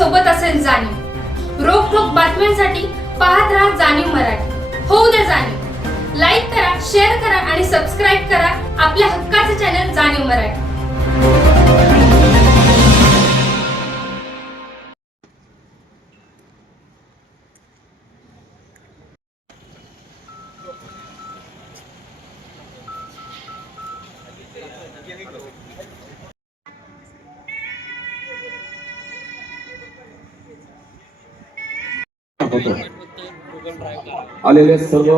सोबत असेल जाणीव। रोखोक बातम्यांसाठी पाहत राहा जाणीव मराठी। होऊ द्या जाणीव। लाईक करा, शेअर करा आणि सबस्क्राईब करा आपल्या हक्काचे चॅनल जाणीव मराठी। आलेले सर्व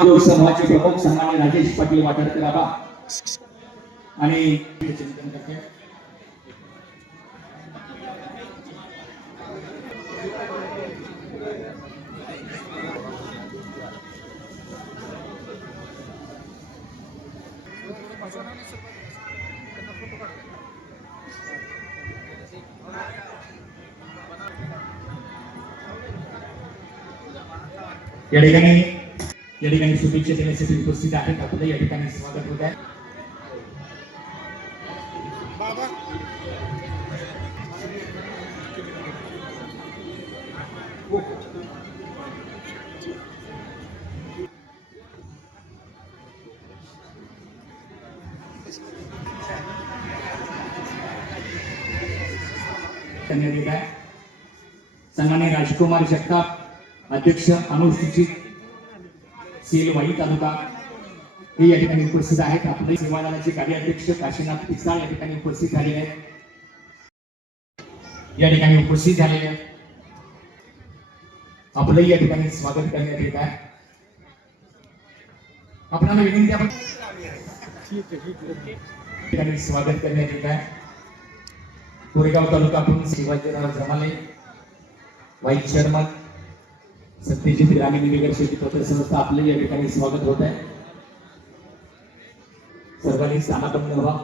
लोकसभाचे प्रमुख सन्माननीय राजेश पाटील वाटकर बाबा आणि चिंतन करते या ठिकाणी शुभेच्छा देण्यासाठी उपस्थित आहेत। आपलं या ठिकाणी स्वागत होत आहे। सन्माननीय राजकुमार जगताप अध्यक्ष अनुसूचित सेल वाई तालुका हे या ठिकाणी उपस्थित आहेत। आपले सेवा दलाचे कार्याध्यक्ष काशीनाथ पिसाळ या ठिकाणी उपस्थित झालेले आहेत। या ठिकाणी उपस्थित झालेले आहेत। आपले या ठिकाणी स्वागत करण्यात येत आहे। आपल्याला विनंती आपण ठिकाणी स्वागत करण्यात येत आहे। कोरेगाव तालुका प्रमुख शिवाजीराव जमाले, वाईस चेअरमन सत्यजित ग्रामीण विकास शेती पत्र संस्था आपले या ठिकाणी स्वागत होत आहे। सर्वांनी समागम व्हा।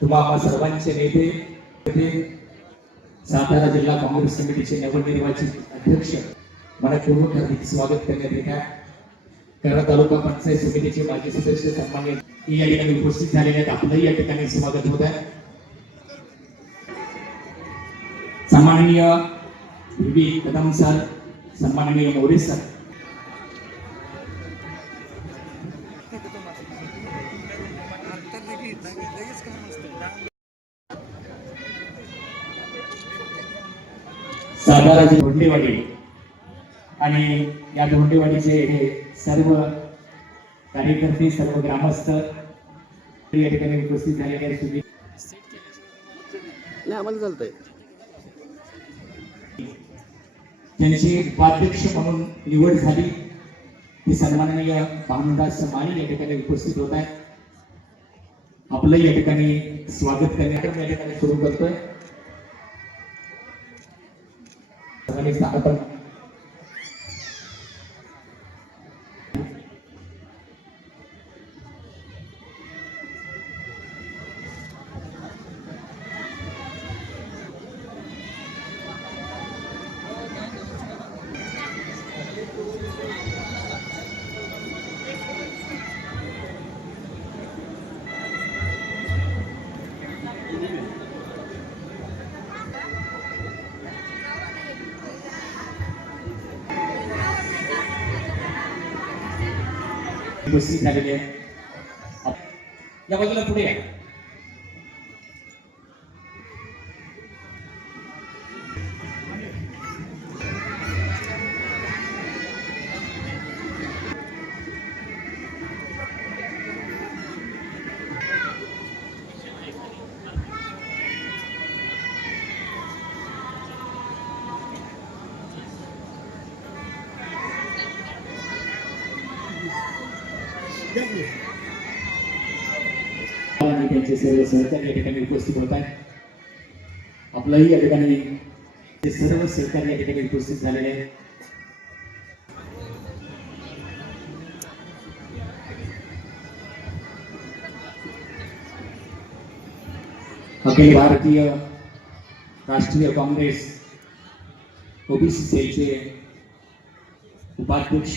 तुम्हा सर्वांचे नेते सातारा जिल्हा काँग्रेस कमिटीचे नवनिर्वाचित अध्यक्ष मनपूर्वक हार्दिक स्वागत करण्यात येत आहे। करा तालुका पंचायत समितीचे माजी सदस्य सन्माननीय या ठिकाणी उपस्थित झालेले आहेत। आपलं या ठिकाणी स्वागत होत आहे। सन्माननीय व्ही कदम सर, सन्माननीय मोरे सर, सातारा धोंडेवाडी आणि या धोंडेवाडीचे हे सर्व कार्यकर्ते, सर्व ग्रामस्थ या ठिकाणी उपस्थित झालेले आहेत। आम्हाला चालतंय त्यांची उपाध्यक्ष म्हणून निवड झाली ती सन्माननीय भानुदास माळी या ठिकाणी उपस्थित होत आहेत। आपलं या ठिकाणी स्वागत करण्यासाठी या ठिकाणी सुरू करतोय। सर्वांनी स्थानापन्न उपस्थित झालेले आहेत। या बाजूला पुढे या। त्यांचे सर्व सहकारी या ठिकाणी उपस्थित होत आहेत। आपलाही या ठिकाणी ते सर्व सहकारी या ठिकाणी उपस्थित झालेले आहेत। अखिल भारतीय राष्ट्रीय काँग्रेस ओबीसी सेलचे उपाध्यक्ष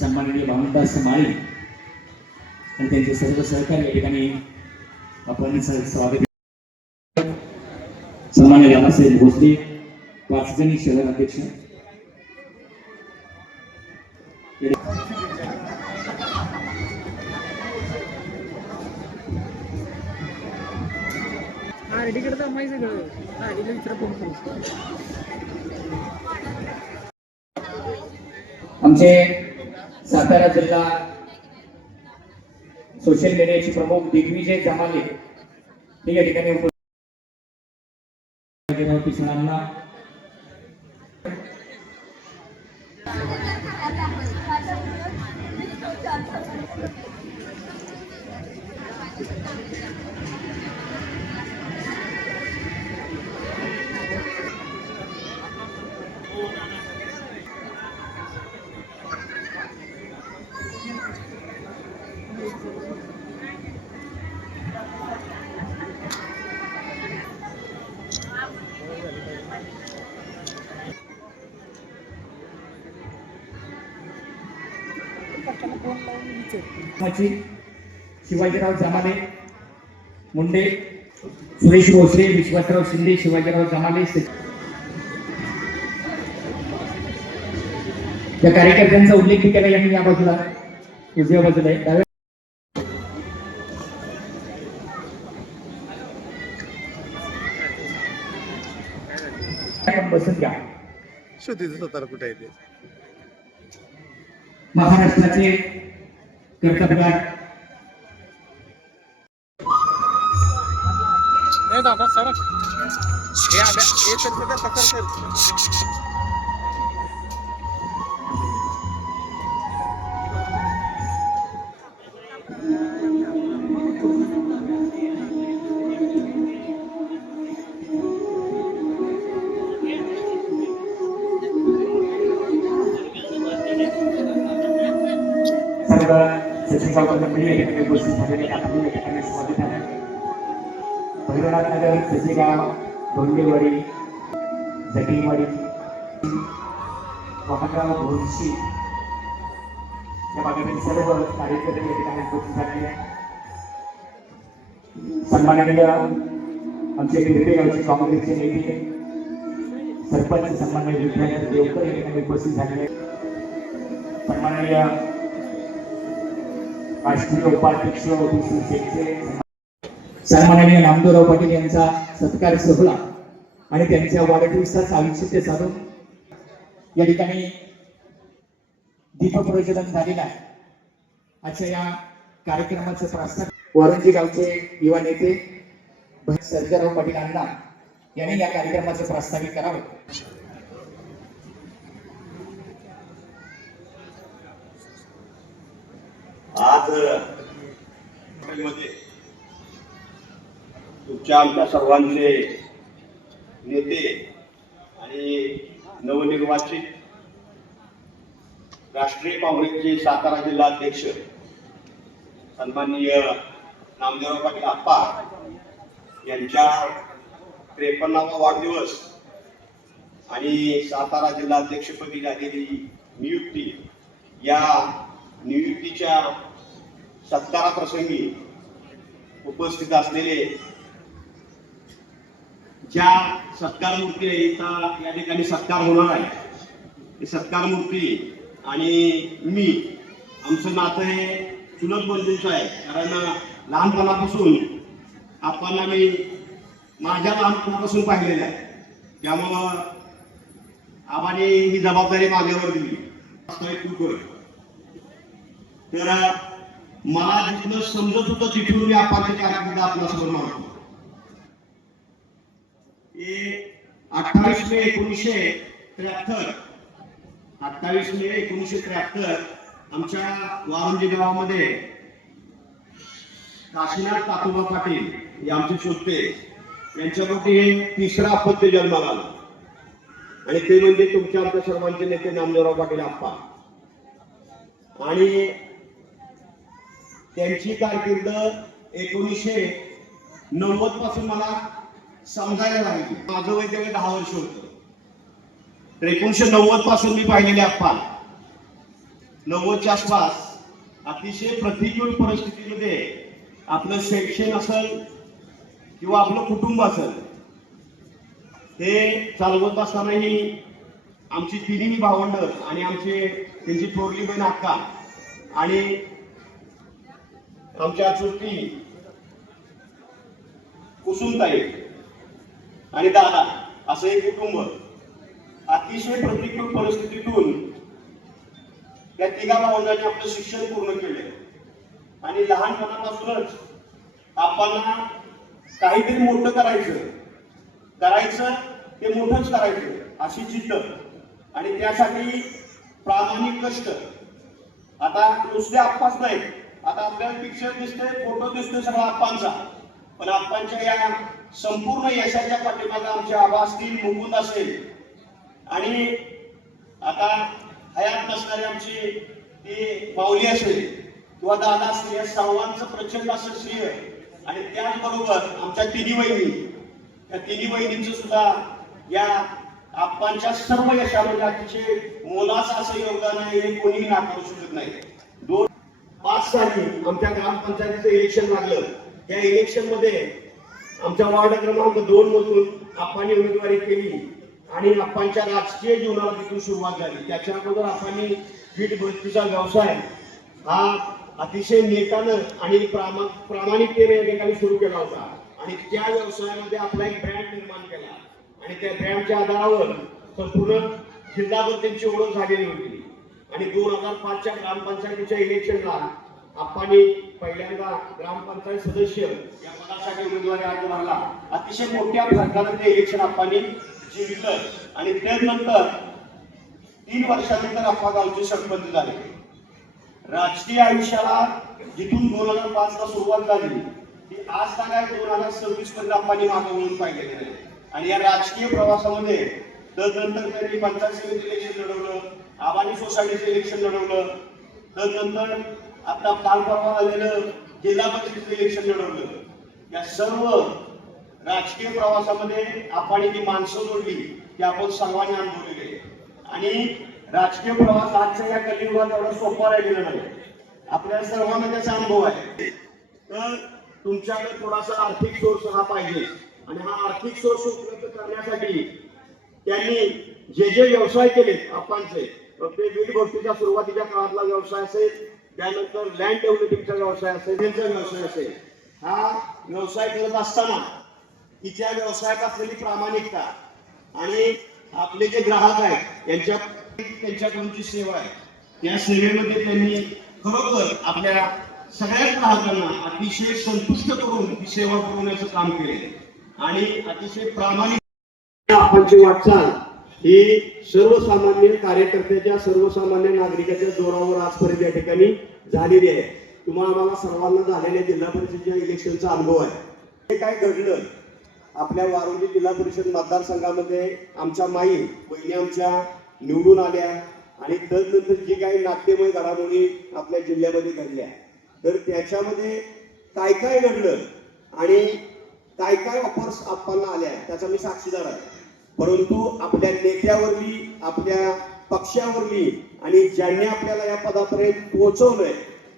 सन्माननीय भावनदास माळी आणि त्यांचे सर्व सहकारी या ठिकाणी आपण स्वागत. सन्माननीय रामासाहेब भोसले पाचगणी शहर अध्यक्ष, आमचे सातारा जिल्हा सोशल मीडियाचे प्रमुख दिग्विजय जमाले हे या ठिकाणी किशोरांना शिवाजीराव जमाले मुंडे, सुरेश भोसले, विश्वासराव शिंदे, शिवाजीराव जमाले या कार्यकर्त्यांचा उल्लेख केला यांनी या बाजूला उजव्या बाजूला आहे. बसून घ्या. कुठे आहे ते महाराष्ट्राचे कर्तव्यगार दादा सर हे सचिन मंडळी या ठिकाणी उपस्थित झालेले आपली या ठिकाणी स्वागत आहे. भैरवनाथ नगर, सजेगाव, डोंगेवाडी, जटीवाडी, वाहनगाव, भोरशी या भागातील सर्व कार्यकर्ते या ठिकाणी उपस्थित झालेले आहेत. सन्माननीय आमचे गिरडेगावचे काँग्रेसचे नेते सरपंच सन्माननीय विद्याधर देवकर या ठिकाणी उपस्थित झालेले आहेत. सन्माननीय राष्ट्रीय उपाध्यक्ष ओबीसी सेलचे सन्माननीय नामदेवराव पाटील यांचा सत्कार सोहळा आणि त्यांच्या वाढदिवसाचं औचित्य साधून या ठिकाणी दीपप्रज्वलन झालेलं आहे. आजच्या या कार्यक्रमाचं प्रास्ताविक वारुंजी गावचे युवा नेते सर्जेराव पाटील अण्णा यांनी या कार्यक्रमाचं प्रास्ताविक करावं. आज मध्ये तुमच्या आमच्या सर्वांचे नेते आणि नवनिर्वाचित राष्ट्रीय काँग्रेसचे सातारा जिल्हा अध्यक्ष सन्माननीय नामदेवराव पाटील आप्पा यांच्या 53वा वाढदिवस आणि सातारा जिल्हा अध्यक्षपदी झालेली नियुक्ती, या नियुक्तीच्या सत्काराप्रसंगी उपस्थित असलेले ज्या सत्कार मूर्ती या ठिकाणी सत्कार होणार आहे, ते सत्कार मूर्ती आणि मी, आमचं नातं हे चुलत बंधूंचं आहे. कारण लहानपणापासून आपण मी माझ्या लहानपणापासून पाहिलेलं आहे. त्यामुळं आबाने ही जबाबदारी माझ्यावर दिली. तर मला जिथलं समजत होतं तिथून मी आपण कारकीर्द आपल्यासमोर मांडतो. 28 मे 1973 आमच्या वारुंजी गावामध्ये काशीनाथ तातोबा पाटील हे आमचे शोधते यांच्यामध्ये तिसरा अपत्य जन्माला आला आणि ते म्हणजे तुमच्या आमच्या सर्वांचे नेते नामदेवराव पाटील आप्पा. आणि त्यांची कारकीर्द 1990 पासून मला समजायला लागली. माझं वय तेव्हा 10 वर्ष होतं. तर 1990 पासून मी पाहिलेले आप्पा 90च्या आसपास अतिशय प्रतिकूल परिस्थितीमध्ये आपलं शैक्षण असेल किंवा आपलं कुटुंब असेल हे चालवत असतानाही आमची तिन्ही भावंड आणि त्यांची थोरली बहीण अक्का आणि आमच्या चुलती कुसुमताई आणि दादा असं एक कुटुंब अतिशय प्रतिकूल परिस्थितीतून त्या तिघा भावंडांनी आपलं शिक्षण पूर्ण केले आणि लहानपणापासूनच आपल्याला काहीतरी मोठं करायचं ते मोठंच करायचं अशी जिद्द आणि त्यासाठी प्रामाणिक कष्ट. आता नुसते आप्पाच नाही, आता आपल्याला पिक्चर दिसतोय, फोटो दिसतोय सगळा आप्पांचा, पण आप्पांच्या या संपूर्ण यशाच्या पाठीमागे आमचे आबा असतील, मुकुंद असेल आणि आता हयात नसणारी आमची ती माऊली असेल किंवा दादा असेल, या सर्वांचं प्रचंड असं श्रेय. आणि त्याचबरोबर आमच्या तिन्ही बहिणी, त्या तिन्ही बहिणींचं सुद्धा या आप्पांच्या सर्व यशामध्ये अतिशय मोलाचं असं योगदान आहे, हे कोणीही नाकारू शकत नाही. 2005 साली आमच्या ग्रामपंचायतीचं इलेक्शन लागलं. त्या इलेक्शन मध्ये आमच्या वार्ड क्रमांक 2 मधून आप्पांनी उमेदवारी केली आणि आप्पांच्या राजकीय जीवनाला तिथून सुरुवात झाली. त्याच्या अगोदर आप्पांनी वीट भट्टीचा व्यवसाय हा अतिशय नेटानं आणि प्रामाणिकतेने या ठिकाणी सुरू केला होता आणि त्या व्यवसायामध्ये आपला एक ब्रँड निर्माण केला आणि त्या ब्रँडच्या आधारावर संपूर्ण जिल्हाभर त्यांची ओळख झालेली होती. आणि 2005च्या ग्रामपंचायतीच्या इलेक्शनला आप्पांनी पहिल्यांदा ग्रामपंचायत सदस्य या पदासाठी उमेदवारी अर्ज भरला. अतिशय मोठ्या फरकानं ते इलेक्शन आप्पांनी जिंकलं आणि त्यानंतर 3 वर्षानंतर आप्पा गावचे सरपंच झाले. राजकीय आयुष्याला जिथून 2005 ला सुरुवात झाली ती आज काय 2026 पर्यंत आप्पांनी मागे वळून पाहिलेले नाही. आणि या राजकीय प्रवासामध्ये तदनंतर त्यांनी पंचायत समिती इलेक्शन लढवलं, आबानी सोसायटीचं इलेक्शन लढवलं, तदनंतर आता काल परवा झालेलं जिल्हा परिषदेचं इलेक्शन लढवलं. या सर्व राजकीय प्रवासामध्ये आपण जी माणसं जोडली ती आपण सर्वांनी अनुभवलेली आहे. आणि राजकीय प्रवास आजच्या या कलियुगात एवढा सोपा राहिलेला नाही. आपल्या सर्वांना त्याचा अनुभव आहे. तर तुमच्याकडे थोडासा आर्थिक सोर्स हा पाहिजे आणि हा आर्थिक सोर्स उपलब्ध करण्यासाठी त्यांनी जे व्यवसाय केले आपांचे, ते वीट भट्टीच्या सुरुवातीच्या काळातला व्यवसाय असेल, त्यानंतर लँड डेव्हलपिंगचा व्यवसाय असेल, त्यांचा व्यवसाय असेल, हा व्यवसाय करत असताना तिच्या व्यवसायात असलेली प्रामाणिकता आणि आपले जे ग्राहक आहेत त्यांच्याकडूनची सेवा आहे, त्या सेवेमध्ये त्यांनी खरोखर आपल्या सगळ्या ग्राहकांना अतिशय संतुष्ट करून ही सेवा पुरवण्याचं काम केले आणि अतिशय प्रामाणिक आपणची वाटचाल ही सर्वसामान्य कार्यकर्त्याच्या, सर्वसामान्य नागरिकाच्या जोरावर आजपर्यंत या ठिकाणी झालेली आहे. तुम्हाला आम्हाला सर्वांना झालेल्या जिल्हा परिषदेच्या इलेक्शनचा अनुभव आहे. हे काय घडलं आपल्या वारुंडी जिल्हा परिषद मतदारसंघामध्ये, आमच्या माई बहिणी आमच्या निवडून आल्या आणि तदनंतर जी काही नाट्यमय घडामोडी आपल्या जिल्ह्यामध्ये घडल्या, तर त्याच्यामध्ये काय काय घडलं आणि काय काय ऑफर्स आपल्याला आल्या त्याचा मी साक्षीदार आहे. परंतु आपल्या नेत्यावरली, आपल्या पक्षावरली आणि ज्यांनी आपल्याला या पदापर्यंत पोहोचवलंय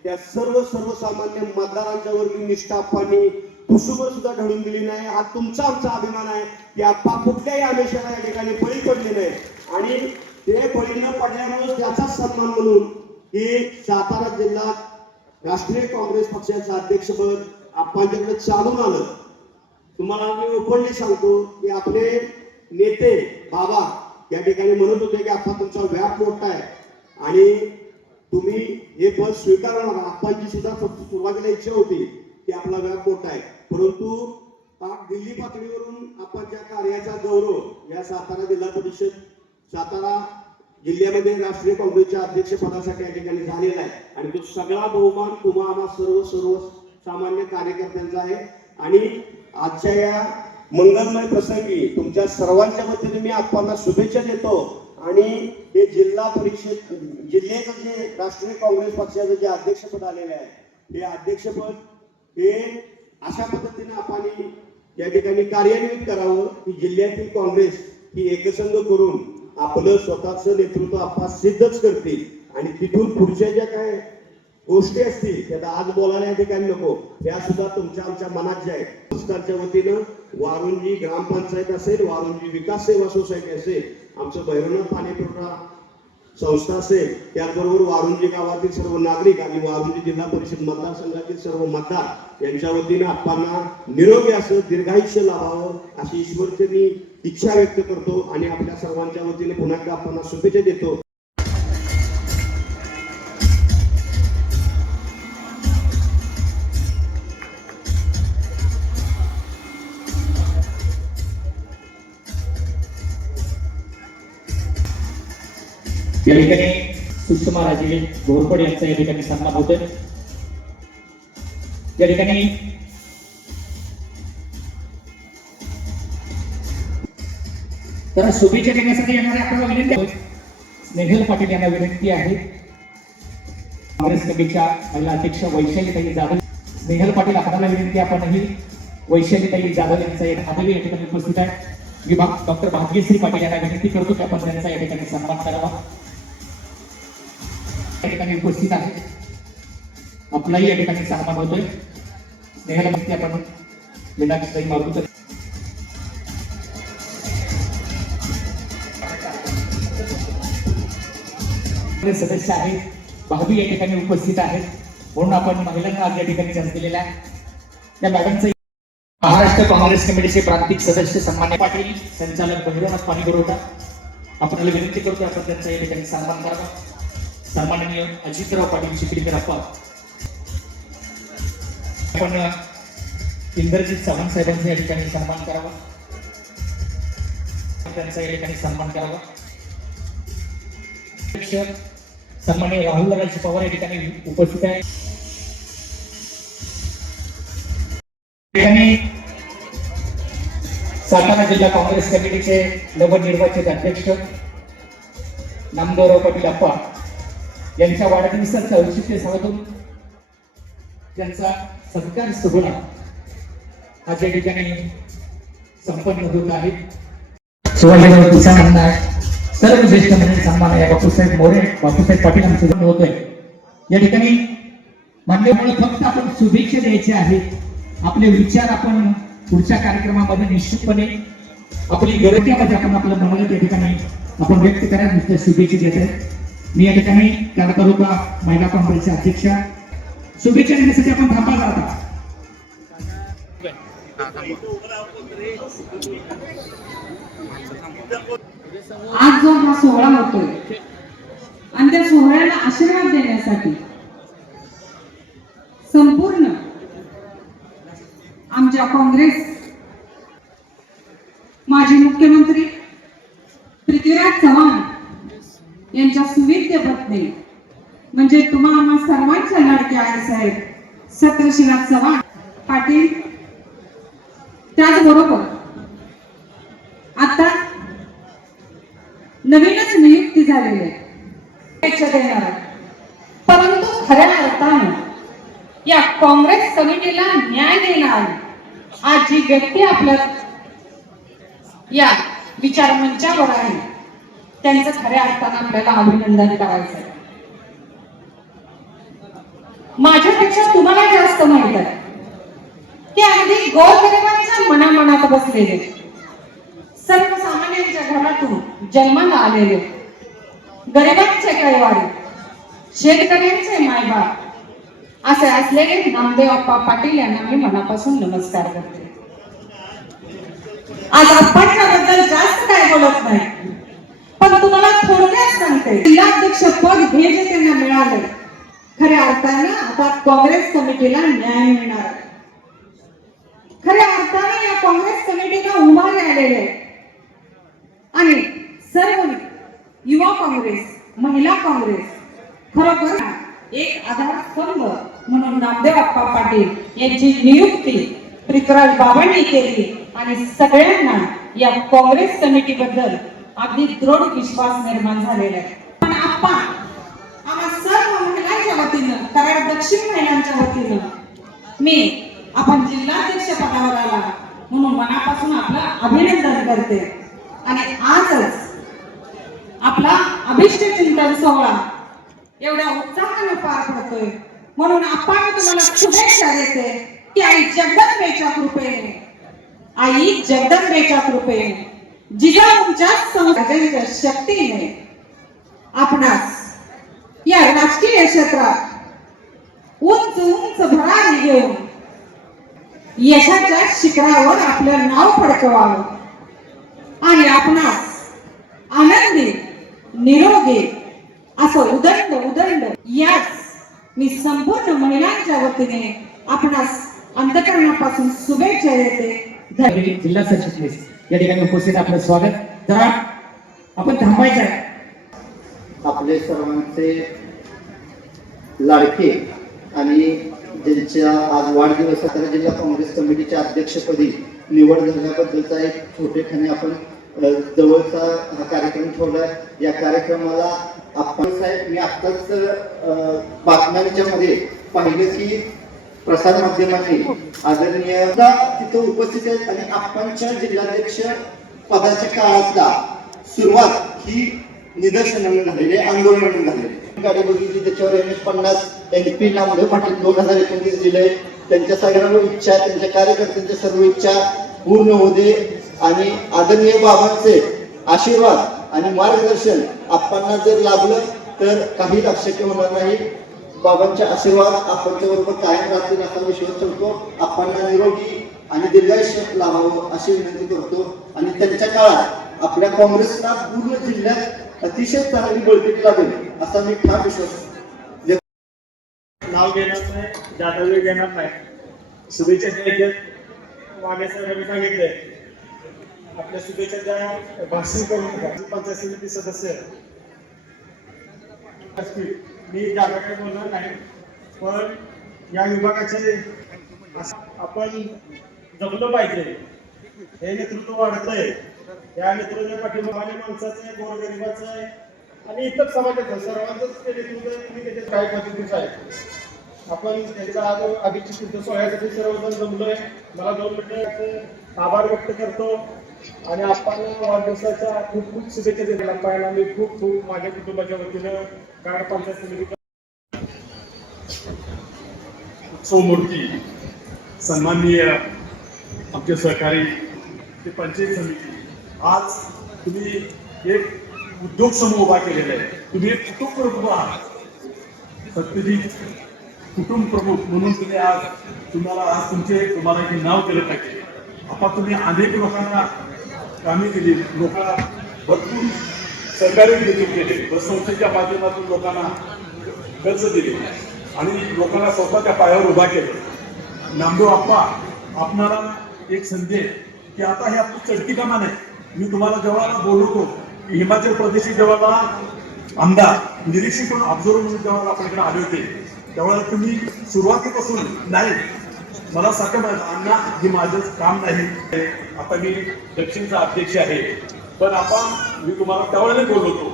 त्या सर्वसामान्य मतदारांच्या वरली निष्ठा आप्पांनी कुसुमर सुद्धा घडून दिली नाही. हा तुमचा आमचा अभिमान आहे की आप्पा कुठल्याही आमिषाला या ठिकाणी बळी पडले नाही आणि ते बळी न पडल्यामुळे त्याचाच सन्मान म्हणून की सातारा जिल्ह्यात राष्ट्रीय काँग्रेस पक्षाचं अध्यक्षपद आप्पांच्याकडे चालून आलं. तुम्हाला मी ओपनली सांगतो की आपले नेते बाबा या ठिकाणी म्हणत होते की आप्पा तुमचा व्याप मोठा आहे आणि तुम्ही हे पद स्वीकारू नका. आप्पांची सुद्धा सुरुवातीला इच्छा होती की आपला व्याप मोठा आहे, परंतु पाक दिल्ली पातळीवरून आप्पांच्या कार्याचा गौरव या सातारा जिल्हा परिषद, सातारा जिल्ह्यामध्ये राष्ट्रीय काँग्रेसच्या अध्यक्षपदासाठी या ठिकाणी झालेला आहे आणि तो सगळा बहुमान तुम्हाला सर्वसामान्य कार्यकर्त्यांचा आहे. आणि आजच्या या मंगलमय प्रसंगी तुमच्या सर्वांच्या वतीने मी आप्पांना शुभेच्छा देतो आणि हे जिल्हा परिषद जिल्ह्याचं जे राष्ट्रीय काँग्रेस पक्षाचं जे अध्यक्षपद आलेलं आहे, हे अध्यक्षपद हे अशा पद्धतीने आपण या ठिकाणी कार्यान्वित करावं की जिल्ह्यातील काँग्रेस ही एकसंघ करून आपलं स्वतःचं नेतृत्व आप्पा सिद्धच करतील आणि तिथून पुढच्या ज्या काय गोष्टी असतील त्या आज बोलायला या ठिकाणी नको, या सुद्धा तुमच्या आमच्या मनात ज्या आहेत. संस्थांच्या वतीनं वारुंजी ग्रामपंचायत असेल, वारुंजी विकास सेवा सोसायटी असेल, आमचं भैरवनाथ पाणीपुरवठा संस्था असेल, त्याचबरोबर वारुंजी गावातील सर्व नागरिक आणि वारुंजी जिल्हा परिषद मतदारसंघातील सर्व मतदार यांच्या वतीनं आप्पांना निरोगी असं दीर्घायुष्य लाभावं अशी ईश्वरची मी इच्छा व्यक्त करतो आणि आपल्या सर्वांच्या वतीने पुन्हा एकदा आप्पांना शुभेच्छा देतो. या ठिकाणी सुषमा राजे घोरपड यांचा या ठिकाणी सन्मान होतोय. या ठिकाणी तर शुभेच्छा देण्यासाठी येणारे आपल्याला विनंती आहे. स्नेहल पाटील यांना विनंती आहे. काँग्रेस कमिटीच्या महिला अध्यक्ष वैशालीताई जाधव. स्नेहल पाटील आपल्याला विनंती, आपणही वैशालीताई जाधव यांचा एक आदवी या ठिकाणी उपस्थित आहे. विभाग डॉक्टर भाग्यश्री पाटील यांना विनंती करतो की आपण त्यांचा या ठिकाणी सन्मान करावा. या ठिकाणी उपस्थित आहे, आपलाही या ठिकाणी सन्मान होतोय. स्नेहाला विनंती, आपण मीनाक्षी मारुत सदस्य आहेत, भाभी या ठिकाणी उपस्थित आहेत, म्हणून आपण महिलांना आज या ठिकाणी चान्स दिलेला आहे. त्या मॅडमचं महाराष्ट्र काँग्रेस कमिटीचे प्रांतिक सदस्य सन्मान्य पाटील, संचालक भैरवनाथ पाणीपुरवठा, आपल्याला विनंती करतो आपण त्यांचा या ठिकाणी सन्मान करावा. सन्माननीय अजितराव पाटील चिखलीकर अप्पा, आपण इंद्रजित सावंत साहेबांचा या ठिकाणी सन्मान करावा, त्यांचा या ठिकाणी सन्मान करावा. सन्माननीय राहुलराज पवार या ठिकाणी उपस्थित आहे. सातारा जिल्हा काँग्रेस कमिटीचे नवनिर्वाचित अध्यक्ष नामदेवराव पाटील अप्पा यांच्या वाढदिवसाचं औचित्य साधून त्यांचा सत्कार सोहळा आज या ठिकाणी संपन्न होत आहे. शिवाजीराव किसान यांना सर्व ज्येष्ठ मंडळी सन्मान आहे. बापूसाहेब मोरे, बापूसाहेब पाटील आमचे होतोय या ठिकाणी. मान्यवर फक्त आपण शुभेच्छा द्यायच्या आहेत. आपले विचार आपण पुढच्या कार्यक्रमामध्ये निश्चितपणे आपली गरजेमध्ये आपण आपलं मनोगत या ठिकाणी आपण व्यक्त करायला नुसत्या शुभेच्छा देत आहे. मी या ठिकाणी त्याला तालुका महिला काँग्रेसच्या अध्यक्षा शुभेच्छा देण्यासाठी आपण थांबा जाता. आज जो हा सोहळा होतोय आणि त्या सोहळ्याला आशीर्वाद देण्यासाठी संपूर्ण आमच्या काँग्रेस माजी मुख्यमंत्री पृथ्वीराज चव्हाण यांच्या सुविद्य पत्नी म्हणजे तुम्हा आम्हा सर्वांच्या लाडक्या आईसाहेब सत्यशीला चव्हाण पाटील, त्याचबरोबर आता नवीनच नियुक्ती झालेली आहे, परंतु खऱ्या अर्थानं या काँग्रेस कमिटीला न्याय देणार आज जी व्यक्ती आपल्या या विचार मंचावर आहे त्यांचं खऱ्या अर्थानं आपल्याला अभिनंदन करायचं आहे. माझ्यापेक्षा तुम्हाला जास्त माहित आहे की अगदी गोरगरिबांच्या मनामनात बसलेले, सर्वसामान्यांच्या घरातून जन्माला आलेले, गरिबांचे कैवारी, शेतकऱ्यांचे मायबाप असे असलेले नामदेव अप्पा पाटील यांना मी मनापासून नमस्कार करते. आज अप्पांच्याबद्दल जास्त काय बोलत नाही, पण तुम्हाला थोडक्यात सांगते, जिल्हाध्यक्ष पद हे जे त्यांना मिळाले खऱ्या अर्थानं आता काँग्रेस कमिटीला न्याय मिळणार. खऱ्या अर्थाने या काँग्रेस कमिटीला उभारे आलेले आणि सर्व युवा काँग्रेस, महिला काँग्रेस खरोखर एक आधारस्तंभ म्हणून नामदेव अप्पा पाटील यांची नियुक्ती पृथ्वीराज बाबांनी केली आणि सगळ्यांना या काँग्रेस कमिटी बद्दल अगदी दृढ विश्वास निर्माण झालेला आहे. पण आप्पा आम्हा सर्व महिलांच्या वतीनं, कराड दक्षिण महिलांच्या वतीनं मी आपण जिल्हाध्यक्ष पदावर आला म्हणून मनापासून आपलं अभिनंदन करते. आणि आजच आपला अभिष्ट चिंतन सोहळा एवढ्या उत्साहाने पार पडतोय, म्हणून आपण तुम्हाला शुभेच्छा देते की आई जगदंबेच्या कृपेने, आई जगदंबेच्या कृपेने, जिजाऊंच्या संघाच्या शक्तीने आपणास या राजकीय क्षेत्रात उंच उंच भरारी घेऊन यशाच्या शिखरावर आपलं नाव फडकवावं आणि आपणास आनंदी निरोगी असं उदंड उदंड याच मी संपूर्ण महिलांच्या वतीने आपणास अंतःकरणापासून शुभेच्छा देते. जिल्हा सरचिटणीस या ठिकाणी उपस्थित आपलं स्वागत. जरा आपण थांबायचं आहे. आपले सर्वांचे लाडके आणि ज्यांच्या आज वाढदिवस सातारा जिल्हा काँग्रेस कमिटीच्या अध्यक्षपदी निवड झाल्याबद्दलचा एक छोटेखाने आपण जवळचा हा कार्यक्रम ठेवला. या कार्यक्रमाला आपण साहेब मी आत्ताच बातम्यांच्या मध्ये पाहिलं की प्रसार माध्यमांनी आदरणीय तिथं उपस्थित आहेत आणि आपणच्या जिल्हाध्यक्ष पदाच्या काळातला सुरुवात ही निदर्शनाने झालेले आंदोलन झालेले गाडी बघितली त्याच्यावर MS-50 MP नामदेव पाटील 2029 दिले. त्यांच्या सगळ्यांना इच्छा त्यांच्या कार्यकर्त्यांच्या सर्व इच्छा पूर्ण होते आणि आदरणीय बाबांचे आशीर्वाद आणि मार्गदर्शन आपणांना जर लाभलं तर काही अशक्य होणार नाही. बाबांचे आशीर्वाद आपणच्या बरोबर कायम राहतील असा विश्वास ठेवतो. आपणांना निरोगी आणि दीर्घायुष्य लाभावं अशी विनंती करतो. आणि त्यांच्या काळात आपल्या काँग्रेसला पूर्ण जिल्ह्यात अतिशय चांगली बळकटी लाभेल असा मी ठाम विश्वास नाव घेणार नाही, जादा वेळ घेणार नाही. शुभेच्छा द्यायच्या मागे साहेबांनी सांगितलंय आपल्या शुभेच्छा द्या, भाषण करून पंचायत समिती सदस्य असतील. मी जागा काही बोलणार नाही, पण या विभागाचे आपण जपलं पाहिजे. हे नेतृत्व वाढतंय, या नेतृत्वाच्या पाठीमागे माणसाचं आहे, गोरगरिबाचं आहे आणि इतर समाजाचं सर्वांचंच ते नेतृत्व तुम्ही त्याच्या काय पद्धतीचं आहे. आपण त्यांचा आज अभिष्ट चिंतन सोहळ्यासाठी सर्वजण जमलोय. मला 2 मिनिटं आभार व्यक्त करतो आणि आपण वाढदिवसाच्या खूप खूप शुभेच्छा देण्याला पाहिजे. मी खूप खूप माझ्या कुटुंबाच्या वतीनं कारण पंचायत समिती उत्सवमूर्ती सन्माननीय आमचे सहकारी ते पंचायत समिती, आज तुम्ही एक उद्योग समूह उभा केलेला आहे. तुम्ही एक कुटुंब प्रमुख आहात. सत्यजित कुटुंब प्रमुख म्हणून तुम्हाला आज तुम्हाला एक नाव केलं पाहिजे. आपण तुम्ही अनेक लोकांना कामे केली, लोकांना भरपूर सहकार्य देखील केले. बससंस्थेच्या माध्यमातून लोकांना कर्ज दिले आणि लोकांना स्वतःच्या पायावर उभा केलं. नामदेव आप्पा आपणाला एक संधी आहे की आता हे आपली चढती कामा नाही. मी तुम्हाला जेव्हा बोलवतो की हिमाचल प्रदेशची जेव्हा आमदार निरीक्षक म्हणून ऑब्झर्वर म्हणून जेव्हा आपल्याकडे आले होते त्यावेळेला तुम्ही सुरुवातीपासून नाही मला सारखं माहिती अण्णा हे माझं काम नाही. आता मी दक्षिणचा अध्यक्ष आहे, पण आपण मी तुम्हाला त्यावेळेला बोलवतो,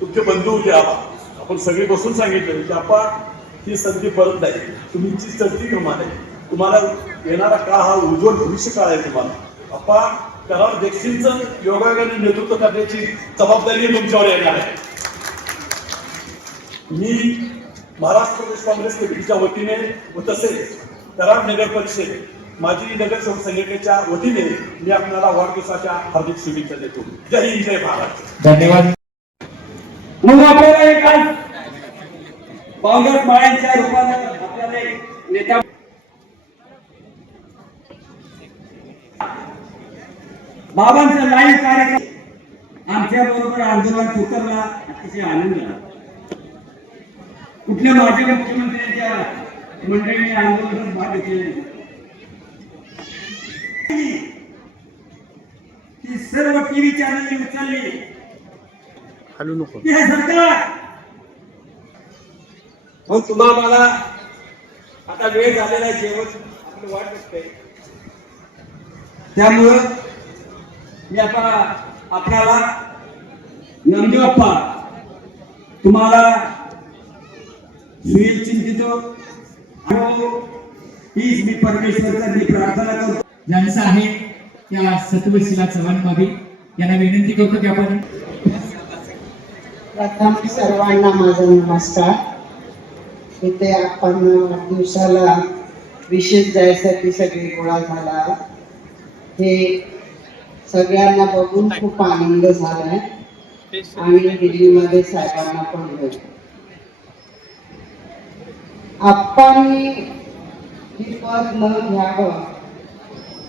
तुमचे बंधू होते. आपण सगळे बसून सांगितलं की आपण ही संधी परत नाही, तुमची चढती कमान आहे. तुम्हाला येणारा काळ हा उज्ज्वल भविष्य काळ आहे. तुम्हाला आपण कराड दक्षिणचं योगायोगाने नेतृत्व करण्याची जबाबदारी तुमच्यावर येणार आहे. मी महाराष्ट्र प्रदेश काँग्रेस कमिटीच्या वतीने व तसेच कराड नगर परिषद माजी नगरसेवक संघटनेच्या वतीने मी आपल्याला वाढदिवसाच्या हार्दिक शुभेच्छा देतो. जय हिंद, जय महाराष्ट्र. धन्यवाद. मग आपल्याला एक आज काँग्रेस माळ्यांच्या रूपाने आपल्याला एक नेता बाबांचा लाईव्ह कार्यक्रम आमच्या बरोबर आंदोलनात उतरला, अतिशय आनंद झाला. कुठल्या माजी मुख्यमंत्र्यांच्या मंडळीने आंदोलनात भाग घेतले ती सर्व टीव्ही चॅनलने उचलली. हलू नको. हे सरकार मग तुम्हा मला आता वेळ झालेला जेवण आपलं वाट बघतंय, त्यामुळं मी आता आपल्याला नामदेव अप्पा तुम्हाला सुचिंतितो हीच मी परमेश्वराची प्रार्थना करतो. ज्यांचं आहे या सत्वशिला चव्हाण मागे यांना विनंती करतो की आपण प्रथम सर्वांना माझा नमस्कार। इथे आपण वाढदिवसाला विशेष जायसाठी सगळे गोळा झाला, हे सगळ्यांना बघून खूप आनंद झालाय आणि दिल्लीमध्ये साहेबांना पण होईल। आपण हे पद न घ्यावं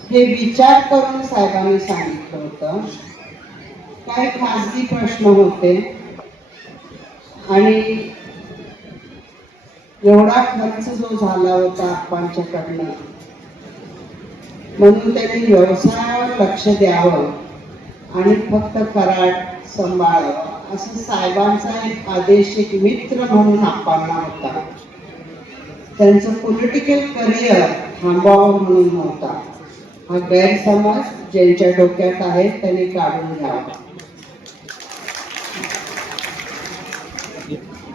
हे विचार करून साहेबांनी सांगितलं होतं। काही खासगी प्रश्न होते आणि एवढा खर्च जो झाला होता आपणच्याकडनं, म्हणून त्यांनी व्यवसायावर लक्ष द्यावं आणि फक्त कराड सांभाळावं असं साहेबांचा एक आदेश एक मित्र म्हणून आपणला होता। त्यांचं पॉलिटिकल करिअर थांबावं म्हणून नव्हता। हा गैरसमज ज्यांच्या डोक्यात आहे त्यांनी काढून घ्यावा,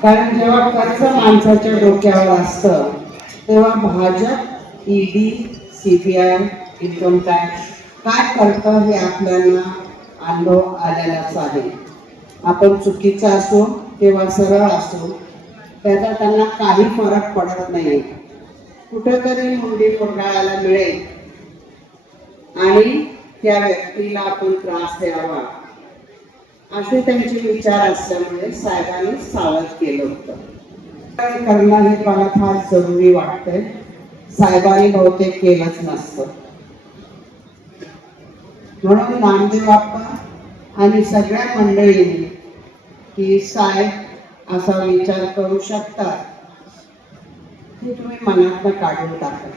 कारण जेव्हा कर्ज माणसाच्या डोक्यावर असतं तेव्हा Bhajap, ED, CBI, income tax काय करतं हे आपल्याला अनुभव आलेलाच आहे। आपण चुकीचा असो किंवा सरळ असो त्याचा त्यांना काही फरक पडत नाही। कुठेतरी मुंडी फोडायला मिळेल आणि त्या व्यक्तीला आपण त्रास द्यावा असे त्यांचे विचार असल्यामुळे साहेबांनी सावध केलं होतं। करणं हे मला फार जरुरी वाटतंय, साहेबांनी बहुतेक केलंच नसतं। म्हणून नामदेव बाप्पा आणि सगळ्या मंडळींनी की साहेब असा विचार करू शकतात की तुम्ही मनातनं काढून टाका।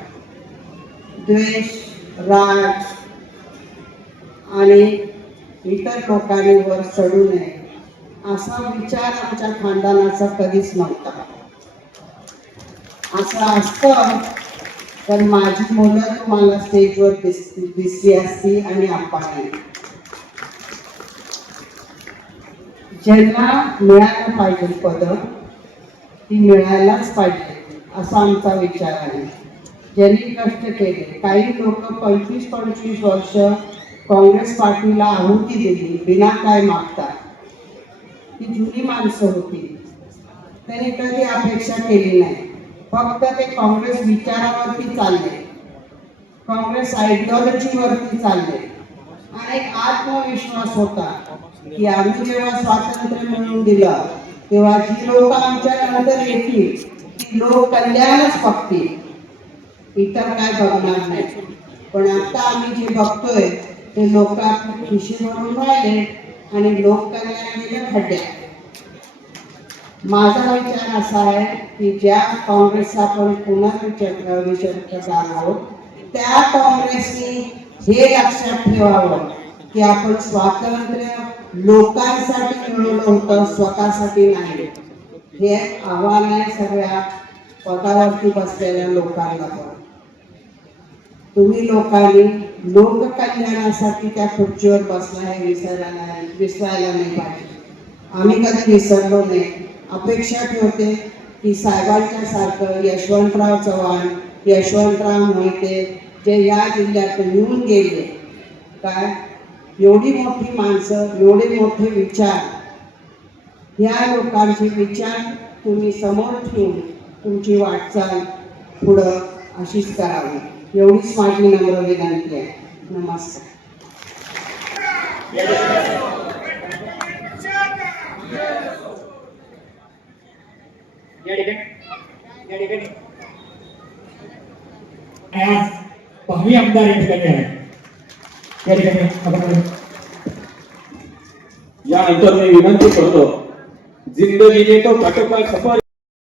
द्वेष, राग आणि इतर लोकांनी वर चढू नये असा विचार आमच्या खानदानाचा कधीच नव्हता। असं असतं तर माझी मुलं तुम्हाला स्टेजवर दिसली असती आणि आपण ज्यांना मिळायला पाहिजे पद ती मिळायलाच पाहिजे असा आमचा विचार आहे। ज्यांनी कष्ट केले, काही लोक 25-25 वर्ष काँग्रेस पार्टीला आहुती दिली बिना काय मागता, ती जुनी माणसं होती, त्यांनी कधी अपेक्षा केली नाही। फक्त ते काँग्रेस विचारावरती चालले, काँग्रेस आयडिओलॉजीवरती चालले आणि एक आत्मविश्वास होता की आम्ही जेव्हा स्वातंत्र्य मिळवून दिलं तेव्हा जी लोक आमच्या नंतर येतील ती लोक कल्याणच बघतील, इतर काय बघणार नाही। पण आता आम्ही जे बघतोय ते लोक खिशी भरून राहिले आणि लोक कल्याण गेले खड्ड्यात। माझा विचार असा आहे की ज्या काँग्रेसचा आपण पुनर्विचार आहोत त्या काँग्रेसनी हे लक्षात ठेवावं की आपण स्वातंत्र्य लोकांसाठी मिळवलं होतं, स्वतःसाठी नाही। हे आव्हान आहे सगळ्या पदावरती बसलेल्या लोकांना पण। तुम्ही लोकांनी लोककल्याणासाठी त्या खुर्चीवर बसला हे विसरायला नाही पाहिजे। आम्ही कधी विसरलो नाही। अपेक्षा ठेवते की साहेबांच्या सारखं यशवंतराव चव्हाण, यशवंतराव मोहिते जे या जिल्ह्यातून येऊन गेले, काय एवढी मोठी माणसं, एवढे मोठे विचार, या लोकांचे विचार तुम्ही समोर ठेवून तुमची वाटचाल पुढं अशीच करावी, एवढीच माझी नम्र विनंती आहे। नमस्कार। आज पाहुणे आमदार या ठिकाणी आहे। या ठिकाणी आपण यानंतर मैं विनंती करतो, जिंदगी में तो घाटों का सफर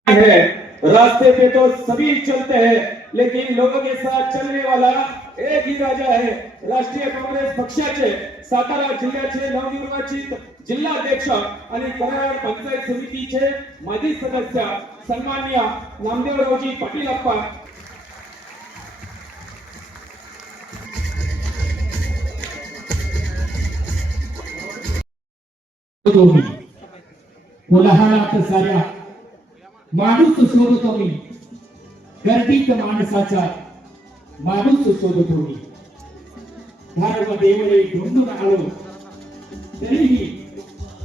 है, रास्ते पे तो सभी चलते हैं, लेकिन लोगों के साथ चलने वाला एक ही राजा है। राष्ट्रीय काँग्रेस पक्षाचे सातारा जिल्ह्याचे नवनिर्वाचित जिल्हाध्यक्ष आणि कराड पंचायत समितीचे माजी सदस्य सन्माननीय नामदेवरावजी पाटील अप्पा कोलाहलात साऱ्या माणूस शोधतो मी, गर्दीत माणसाचा माणूस शोधतो मी। धर्म देवळे ढोंडून आलो तरीही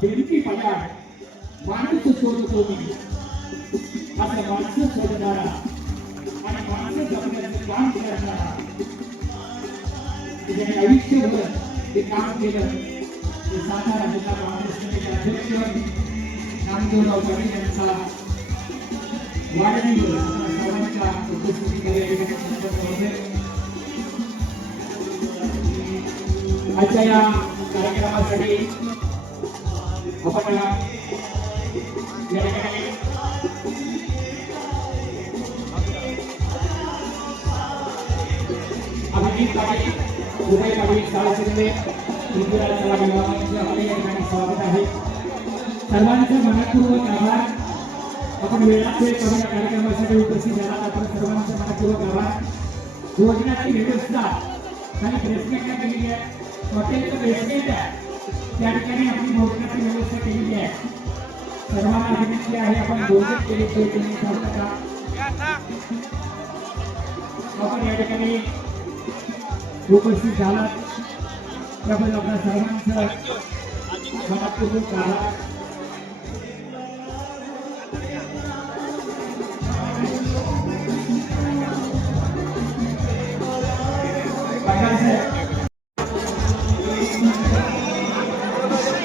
भिंती पगार माणूस शोधतो मी असं माणसं शोधणारा आणि माणसं जपण्याचं काम करणारा ज्याने आयुष्यभर ते काम केलं ते सातारा जिल्हा काँग्रेस समितीचे अध्यक्ष नामदेवराव पाटील यांचा वाढदिवस सर्वांच्या उपस्थितीमध्ये आजच्या या कार्यक्रमासाठी आपण या ठिकाणी अभिजित पाटील, उदय पाटील, साळशिंदे, पृथ्वीराज चव्हाण यांचं आपल्या या ठिकाणी स्वागत आहे. सर्वांचं मनपूर्वक आभार. आपण वेळात वेळ करून या कार्यक्रमासाठी उपस्थित झाला. आपण सर्वांचं मनपूर्वक आभार. भोजनाची व्यवस्था आणि प्रेसमेंटला केलेली आहे. हॉटेलचं बेसमेंट आहे त्या ठिकाणी आपली भोजनाची व्यवस्था केलेली आहे. सर्वांना विनंती आहे आपण भोजन केले ते तुम्ही खाऊ नका. आपण या ठिकाणी उपस्थित झालात त्याबद्दल आपल्या सर्वांचं मनपूर्वक आभार.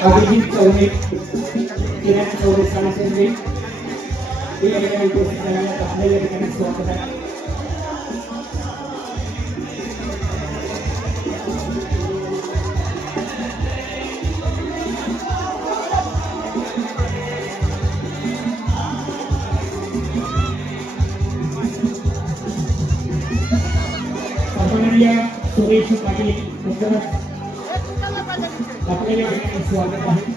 अभिजित चौधरी, किरण चौधरी, साळशिंदे हे या ठिकाणी उपस्थित झाल्यात. आपल्या या ठिकाणी स्वागत आहे. सुरेश पाटील आपल्या या ठिकाणी स्वागत आहे.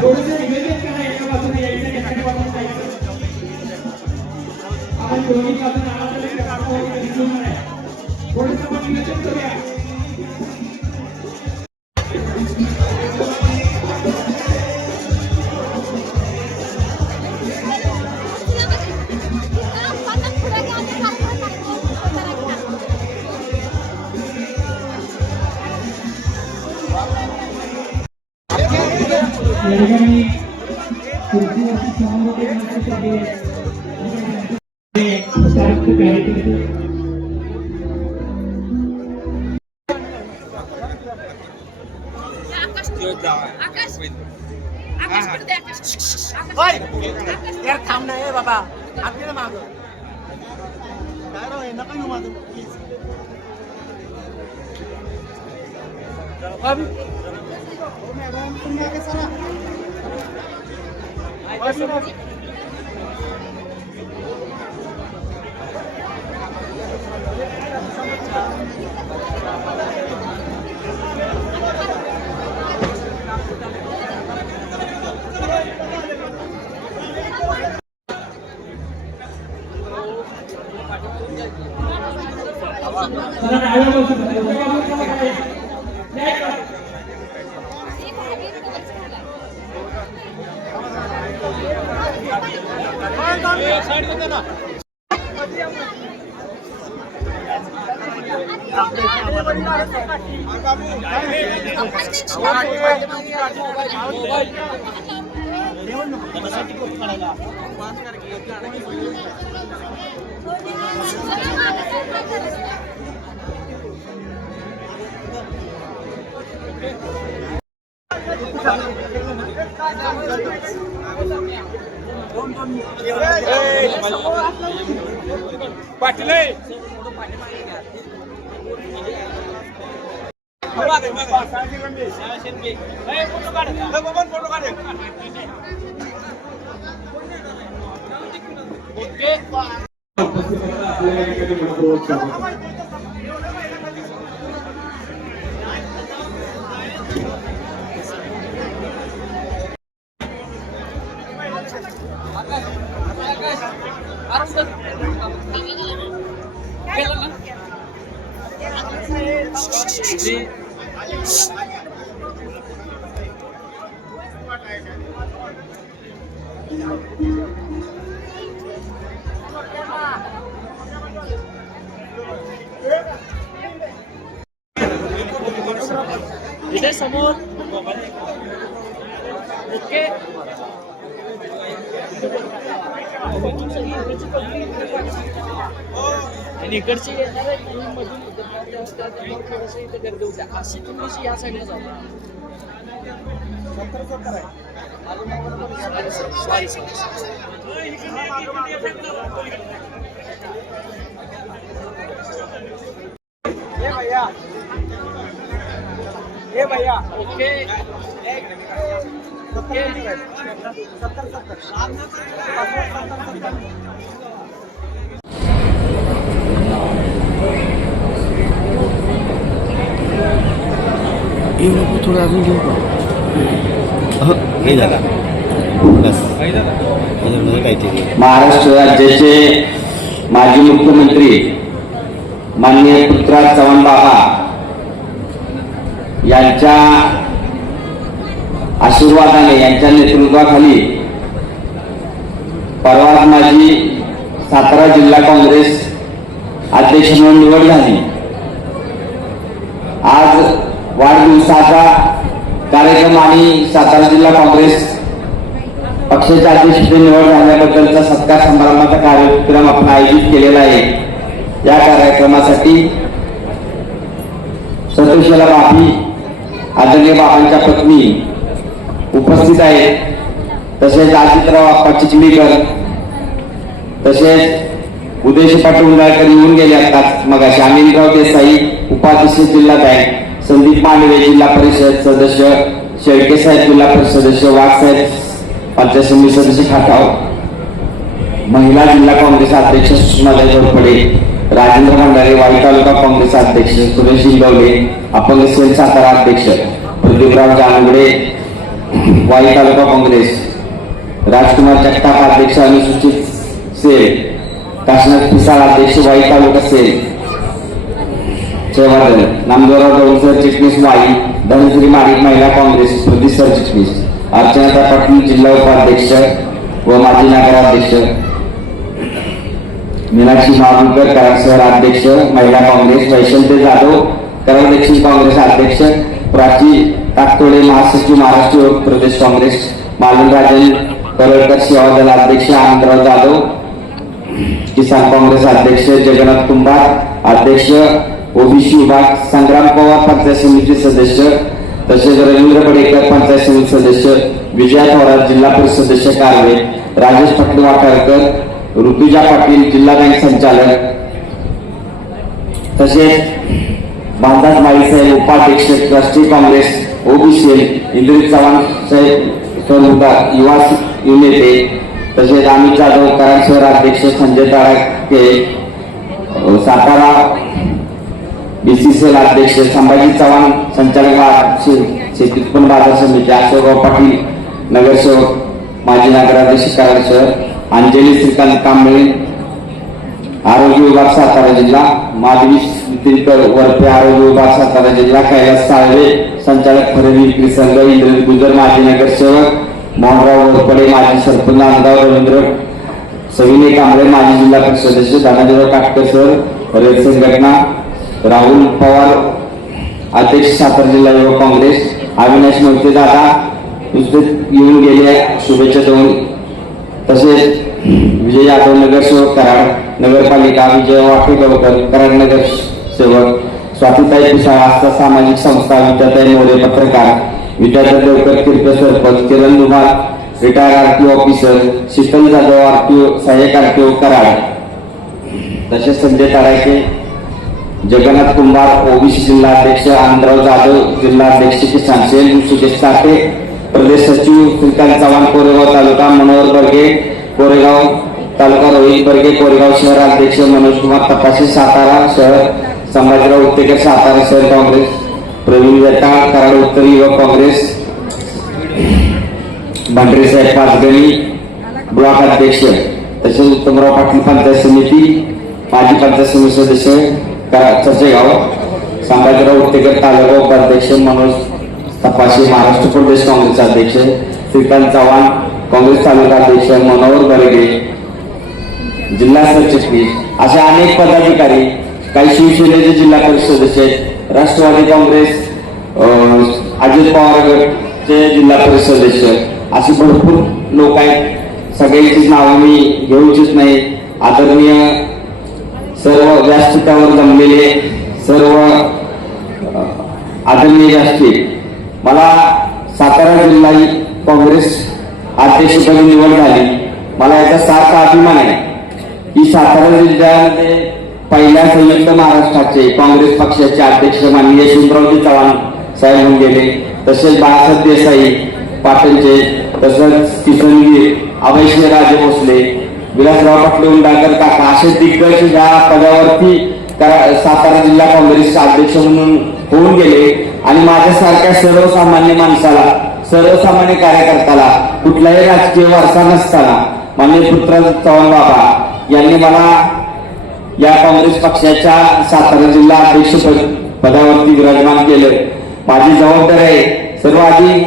थोडंसं निवेदन करा. एका बाजूने यायचं, एखाद्या बाजूने जायचं. आपण दोन्ही बाजूने आला तर दिसून आहे. थोडंसं आपण निवेदन करूया. या ठिकाणी खुर्चीवरती समोर थांब नाही बाबा आपल्याला माग नका येऊ माझं प्लीज. मॅडम तुम्ही आगे सरा. पाटील इथे समोर ओके आणि इकडची येणार आहे मधून थोडंसं इथे गर्दी होते अशी थोडीशी या साईडला जाऊ सॉरी ये भैया ओके ओके थोडं अजून घेऊ का नाही झाला बस काहीतरी. महाराष्ट्र राज्याचे माजी मुख्यमंत्री माननीय पृथ्वीराज चव्हाण बाबा यांच्या आशीर्वादाने यांच्या नेतृत्वाखाली परवा माझी सातारा जिल्हा काँग्रेस अध्यक्ष म्हणून निवड झाली. आज वाढदिवसाचा कार्यक्रम आणि सातारा जिल्हा काँग्रेस पक्षाच्या अध्यक्ष निवड झाल्याबद्दलचा सत्कार समारंभाचा कार्यक्रम आपण आयोजित केलेला आहे. या कार्यक्रमासाठी संतोषीला बापी आदरणीय बाबांच्या पत्नी उपस्थित आहेत. तसेच अजितराव आप्पा चिखलीकर तसेच उदयश पाटील उंडाळकर येऊन गेले असतात. मग अनिलराव देसाई उपाध्यक्ष जिल्हा बँक, संदीप पांडवे जिल्हा परिषद सदस्य, शेळके साहेब जिल्हा परिषद सदस्य, वाघ साहेब पंचायत समिती सदस्य खाटाव, महिला जिल्हा काँग्रेस अध्यक्ष सुषमाताई घोरपडे, राजेंद्र भंडारे वाई तालुका काँग्रेस अध्यक्ष, सुरेश इंगवले अपंग सेल सातारा अध्यक्ष, प्रदीपराव जानगडे वाई तालुका काँग्रेस, राजकुमार जगताप अध्यक्ष अनुसूचित सेल, काशीनाथ पिसाळ अध्यक्ष वाई तालुका सेल सेवादल, नामदेवराव दौलसर चिटणीस वाई, धनश्री माडिक महिला काँग्रेस प्रदीप सर चिटणीस, अर्चनाता पाटील जिल्हा उपाध्यक्ष व माजी नगराध्यक्ष, मीनाक्षी माळुंकर कराड शहर अध्यक्ष महिला काँग्रेस, वैशंती जाधव कराड दक्षिण काँग्रेस अध्यक्ष, प्राची ताकतोडे महासचिव महाराष्ट्र युवक प्रदेश काँग्रेस, मालनराजन करळकर सेवादल अध्यक्ष, आनंदराव जाधव किसान काँग्रेस अध्यक्ष, जगन्नाथ कुंभार अध्यक्ष ओबीसी विभाग, संग्राम पवार पंचायत समिती सदस्य, तसेच रवींद्र बडेकर पंचायत समिती सदस्य, विजया थोरात जिल्हा परिषद सदस्य कारवे, राजेश पाटील वाटारकर, ऋतुजा पाटील जिल्हा बँक संचालक, तसेच भामदास माळी साहेब उपाध्यक्ष राष्ट्रीय काँग्रेस ओबीसी, इंद्रित चव्हाण साहेब युवा नेते, तसेच अमित जाधव कराड शहर अध्यक्ष, संजय ताराके सातारा बीसीसीएल अध्यक्ष, संभाजी चव्हाण संचालक शेती उत्पन्न बाजार समिती, अशोकराव पाटील नगरसेवक माजी नगराध्यक्ष कराड शहर, अंजली श्रीकांत कांबळे आरोग्य विभाग सातारा जिल्हा, माधवी नितीनकर वरपे आरोग्य विभाग सातारा जिल्हा, कैलास साळवे संचालक खरेदी विक्री संघ, इंद्रजित गुजर माजी नगरसेवक, मोहनराव वरपडे माजी सरपंच, नांदगाव रवींद्र सविने कांबळे माजी जिल्हा परिषद सदस्य, धनाजीराव काटकर सर रेल संघटना, राहुल पवार अध्यक्ष सातारा जिल्हा युवक काँग्रेस, अविनाश मोहिते दादा येऊन गेले शुभेच्छा देऊन, तसेच विजय यादव नगरसेवक कराड नगरपालिका, विजय वाटेगावकर कराड नगर सेवक, स्वातीताई पिसाळ आस्था सामाजिक संस्था, विद्याताई मोरे पत्रकार, विद्याधर देवकर कीर्त sarpanch, Kiran Dumar retire RTO officer, Sheetal Jadhav RTO सहाय्यक आरटीओ कराड, तसेच संजय ताराके, जगन्नाथ कुंभार ओबीसी जिल्हा अध्यक्ष, आनंदराव जाधव जिल्हा अध्यक्ष किसान सेल, सुदेश साठे प्रदेश सचिव, श्रीकांत चव्हाण कोरेगाव तालुका, मनोहर बर्गे कोरेगाव तालुका, रोहित बर्गे कोरेगाव शहर अध्यक्ष, मनोज कुमार तपासे सातारा शहर, संभाजीराव उत्तेकर सातारा शहर काँग्रेस, प्रवीण वेता कराड उत्तर युवक काँग्रेस, भांडरे साहेब पाचगणी ब्लॉक अध्यक्ष, तसेच उत्तमराव पाटील पंचायत समिती माजी पंचायत समिती सदस्य चर्चेगाव, संभाजीराव उत्तेकर तालुका उपाध्यक्ष, मनोज तपासे महाराष्ट्र प्रदेश काँग्रेस अध्यक्ष, श्रीकांत चव्हाण काँग्रेस तालुका अध्यक्ष, मनोहर बर्गे जिल्हा सरचिटणीस, अशा अनेक पदाधिकारी, काही शिवसेनेचे जिल्हा परिषद सदस्य, राष्ट्रवादी काँग्रेस अजित पवार गटचे जिल्हा परिषद सदस्य, असे भरपूर लोक आहेत. सगळ्यांचीच नावं मी घेऊ इच्छित नाही. आदरणीय सर्व व्यासपीठावर जमलेले सर्व आदरणीय व्यासपीठ, मला सातारा जिल्हा काँग्रेस अध्यक्षपदी निवड झाली. मला याचा सारखा अभिमान आहे की सातारा जिल्ह्यामध्ये पहिल्या संयुक्त महाराष्ट्राचे काँग्रेस पक्षाचे अध्यक्ष माननीय यशवंतरावजी चव्हाण साहेब होऊन गेले. तसेच बाळासाहेब देसाई पाटीलचे, तसंच किशनगीर, अभयसिंहराजे भोसले, विलासराव पाटील उंडाकर काका असे दिग्गज या पदावरती सातारा जिल्हा काँग्रेसचे अध्यक्ष म्हणून होऊन गेले. आणि माझ्यासारख्या सर्वसामान्य माणसाला, सर्वसामान्य कार्यकर्त्याला कुठलाही राजकीय वारसा नसताना माननीय पृथ्वीराज चव्हाण बाबा यांनी मला या काँग्रेस पक्षाच्या सातारा जिल्हा अध्यक्ष पदावरती विराजमान केलं. माझी जबाबदारी आहे. सर्व आधी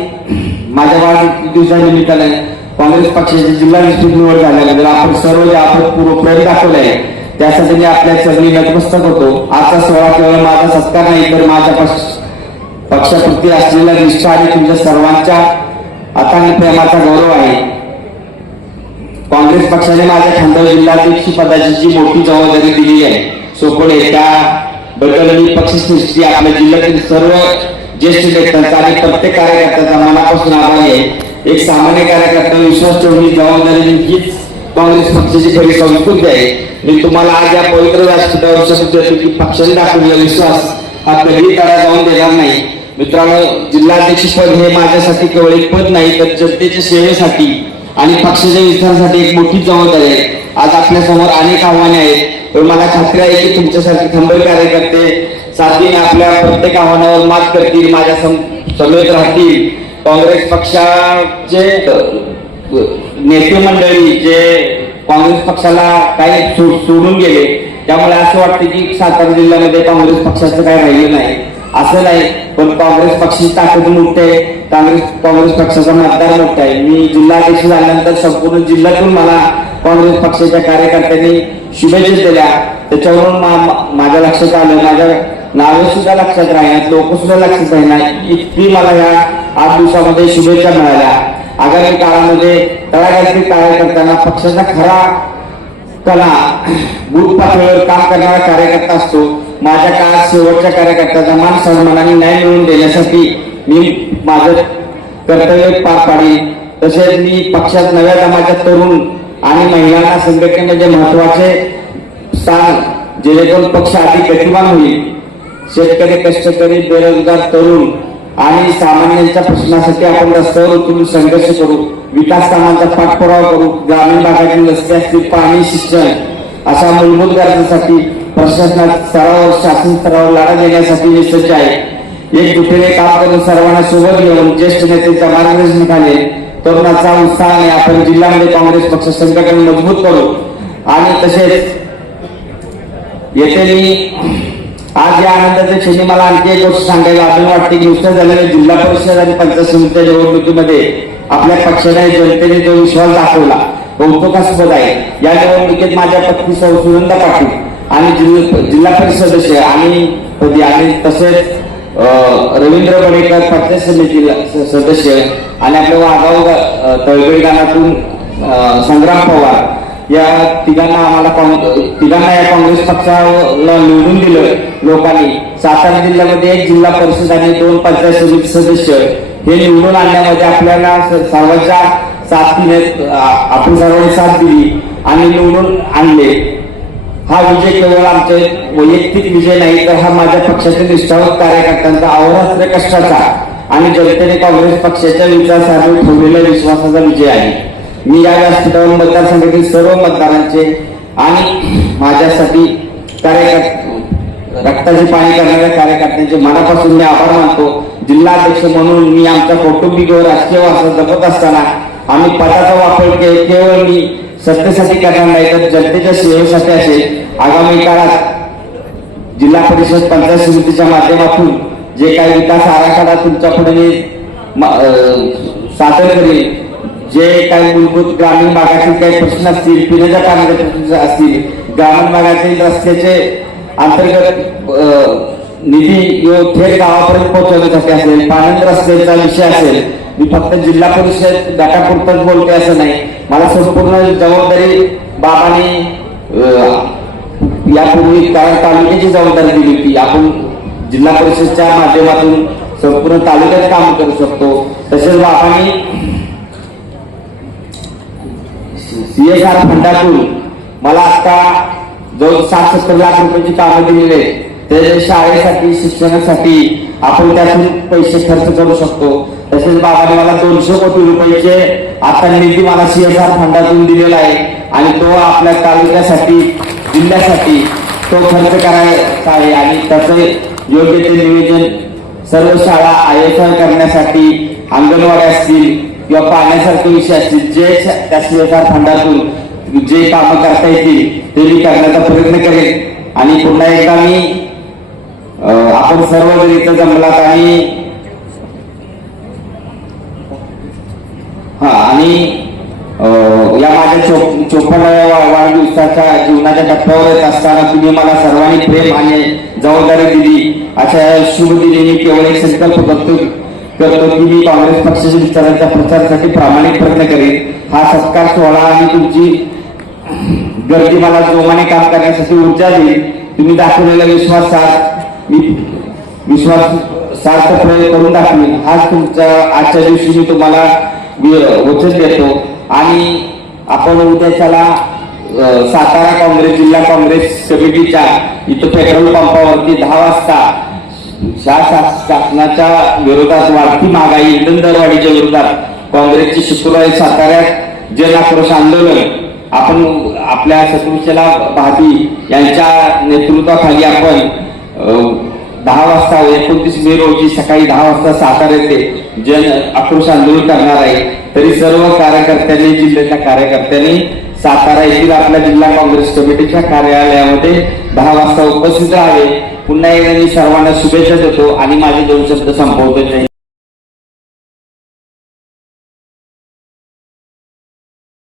माझ्या वाढदिवसानिमित्ताने काँग्रेस पक्षाची जिल्हाधिकारी निवड झाल्याबद्दल आपण सर्व जे आपण प्रेम दाखवले आहे त्यासाठी मी आपल्या चरणी नतमस्तक होतो. आजचा सोहळा केवळ माझा सत्कार नाही तर माझ्या पक्षाप्रती असलेला निष्ठा आणि तुमच्या सर्वांच्या अथांग प्रेमाचा गौरव आहे. काँग्रेस पक्षाने माझ्या खांद्यावर जिल्हाध्यक्ष पदाची जी मोठी जबाबदारी दिली आहे सोपवणे, त्याबद्दल मी पक्षश्रेष्ठी आपल्या जिल्ह्यातील सर्व ज्येष्ठ नेत्यांचा आणि प्रत्येक कार्यकर्त्याचा मनापासून आभारी आहे. एक सामान्य कार्यकर्त्यावर विश्वास ठेवून ही जबाबदारी हीच काँग्रेस पक्षाची खरी संस्कृती आहे. मी तुम्हाला आज या पवित्र व्यासपीठावर शब्द देतो की पक्षाने दाखवलेला विश्वास हा कधीही तडा जाऊन देणार नाही. मित्रांनो, जिल्हाध्यक्षपद हे माझ्यासाठी केवळ एक पद नाही तर जनतेच्या सेवेसाठी आणि पक्षाच्या विस्तारासाठी एक मोठी जबाबदारी आहे. आज आपल्या समोर अनेक आव्हाने आहेत, पण मला खात्री आहे की तुमच्यासारखे खंबीर कार्यकर्ते साथीने आपल्या प्रत्येक आव्हानावर मात करतील, माझ्या समेत राहतील. काँग्रेस पक्षाचे नेते मंडळी जे काँग्रेस पक्षाला काही सोडून गेले, त्यामुळे असं वाटतं की सातारा जिल्ह्यामध्ये काँग्रेस पक्षाचं काही राहिलं नाही. असं नाही, पण काँग्रेस पक्षाची ताकद मोठी आहे. काँग्रेस पक्षाचा मतदार मोठा आहे. मी जिल्हाध्यक्ष झाल्यानंतर संपूर्ण जिल्ह्यातून मला काँग्रेस पक्षाच्या कार्यकर्त्यांनी शुभेच्छा दिल्या. त्याच्यावरून माझ्या लक्षात आलं, माझ्या नावे सुद्धा लक्षात राहणार, लोक सुद्धा लक्षात राहणार, इतकी मला या 8 दिवसामध्ये शुभेच्छा मिळाल्या. आगामी काळामध्ये तळागाळातील कार्यकर्त्यांना पक्षाचा खरा कला बूथ पातळीवर काम करणारा कार्यकर्ता असतो. माझ्या काळात शेवटच्या कार्यकर्त्याचा मान सन्मानाने न्याय मिळवून देण्यासाठी मी माझं कर्तव्य पार पाडीन. तसेच मी पक्षात नव्या दमाच्या तरुण आणि महिलांना संघटनेमध्ये महत्वाचे स्थान, जेणेकरून पक्ष अधिक गतिमान होईल. शेतकरी, कष्टकरी, बेरोजगार तरुण आणि सामान्यांच्या प्रश्नासाठी आपण रस्त्यावर उतरून संघर्ष करू, विकास कामांचा पाठपुरावा करू. ग्रामीण भागातील रस्ते असतील, पाणी, शिक्षण अशा मूलभूत गरजांसाठी प्रशासनात स्तरावर, शासन स्तरावर लढा देण्यासाठी मी सज्ज आहे. एकजुटीने काम करून सर्वांना सोबत घेऊन ज्येष्ठ नेत्यांच्या मार्गदर्शनाखाली तरुणाचा उत्साहाने आपण जिल्ह्यामध्ये काँग्रेस पक्ष संघटना मजबूत करू. आणि तसेच येथे मी आज या आनंदाच्या क्षणी मला आणखी एक गोष्ट सांगायला अजून वाटते की नुसतं झालेल्या जिल्हा परिषद आणि पंचायत समितीच्या निवडणुकीमध्ये आपल्या पक्षाने जनतेने जो विश्वास दाखवला कौतुकास्पद आहे. या निवडणुकीत माझ्या पत्नी सुनंदा पाटील आणि जिल्हा परिषद सदस्य आणि तसेच रवींद्र बडेकर पंचायत समिती सदस्य आणि आपल्या वाघाव तळगडी गावातून संग्राम पवार या तिघांना या काँग्रेस पक्षाला निवडून दिलं लोकांनी. सातारा जिल्ह्यामध्ये 1 जिल्हा परिषद आणि 2 पंचायत समिती सदस्य हे निवडून आणण्यामध्ये आपल्याला सर्वांच्या साथीने आपण सर्वांनी साथ दिली आणि निवडून आणले. हा विजय केवळ आमचे वैयक्तिक विजय नाही तर हा माझ्या पक्षाच्या निष्ठावंत कार्यकर्त्यांचा अहोरात्र कष्टाचा आणि जनतेने काँग्रेस पक्षाच्या विचारसरणीवर ठेवलेल्या विश्वासाचा विजय आहे. मी या व्यासपीठावर मतदारसंघातील सर्व मतदारांचे आणि माझ्यासाठी रक्ताची पाणी करणाऱ्या कार्यकर्त्यांचे मनापासून मी आभार मानतो. जिल्हाध्यक्ष म्हणून मी आमच्या कौटुंबिक व राजकीय वारसा जपत असताना आम्ही पदाचा वापर केवळ मी सत्तेसाठी करणार नाही तर जनतेच्या सेवेसाठी असेल. आगामी काळात जिल्हा परिषद पंचायत समितीच्या माध्यमातून जे काही विकास आराखडा तुमच्या पुढे सादर करेल, जे काही मूलभूत ग्रामीण भागातील काही प्रश्न असतील, पिण्याच्या पाण्याचे प्रश्न असतील, ग्रामीण भागातील रस्त्याचे अंतर्गत निधी थेट गावापर्यंत पोहोचवण्यासाठी असेल, पाणंद रस्त्याचा विषय असेल, मी फक्त जिल्हा परिषद गटापुरतच बोलते असं नाही, मला संपूर्ण जबाबदारी बाबांनी यापूर्वी तालुक्याची जबाबदारी दिली होती. आपण जिल्हा परिषदच्या माध्यमातून संपूर्ण तालुक्यात काम करू शकतो. तसेच बाबांनी CSR फंडातून मला आता जवळ 60-70 लाख रुपयाची कामं दिलेली आहे. ते शाळेसाठी शिक्षणासाठी आपण त्यातून पैसे खर्च करू शकतो. तसेच बाबाने मला 200 कोटी रुपयाचे आता निधी मला CSR फंडातून दिलेला आहे आणि तो आपल्या तालुक्यासाठी जिल्ह्यासाठी तो खर्च करायचा आहे आणि त्याचे योग्य ते नियोजन सर्व शाळा ISR करण्यासाठी अंगणवाड्या असतील किंवा पाण्यासारखे विषय असतील जे त्या CSR फंडातून जे कामं करता येतील ते मी करण्याचा प्रयत्न करेन. आणि पुन्हा एकदा मी आपण सर्वजण इथं जमलात आणि या माझ्या 54व्या वाढदिवसाच्या जीवनाच्या टप्प्यावर येत असताना तुम्ही मला सर्वांनी प्रेम आणि जबाबदारी दिली. अशा शुभ दिनी मी केवळ एक संकल्प करतो की मी काँग्रेस पक्षाच्या विचारांच्या प्रचारासाठी प्रामाणिक प्रयत्न करेन. हा सत्कार सोहळा आणि तुमची गर्दी मला जोमाने काम करण्यासाठी ऊर्जा देईल. तुम्ही दाखवलेला विश्वासार्थ प्रयोग करून दाखवेल. हाच तुमचा आजच्या दिवशी मी तुम्हाला वचन देतो. आणि आपण उद्याच्याला सातारा काँग्रेस जिल्हा काँग्रेस कमिटीच्या इथं पेट्रोल पंपावरती 10 वाजता शासनाच्या विरोधात वाढती महागाई इंधन दरवाढीच्या विरोधात काँग्रेसची शुक्रवारी साताऱ्यात जन आक्रोश आंदोलन आपण आपल्या सतीशला भाभी यांच्या नेतृत्वाखाली आपण 10 वाजता 29 मे रोजी सकाळी 10 वाजता सातारा येथे जन आक्रोश आंदोलन करणार आहे. तरी सर्व कार्यकर्त्यांनी जिल्ह्याच्या कार्यकर्त्यांनी सातारा येथील आपल्या जिल्हा काँग्रेस कमिटीच्या कार्यालयामध्ये 10 वाजता उपस्थित राहावे. पुन्हा एकदा मी सर्वांना शुभेच्छा देतो आणि माझे 2 शब्द संपवतो.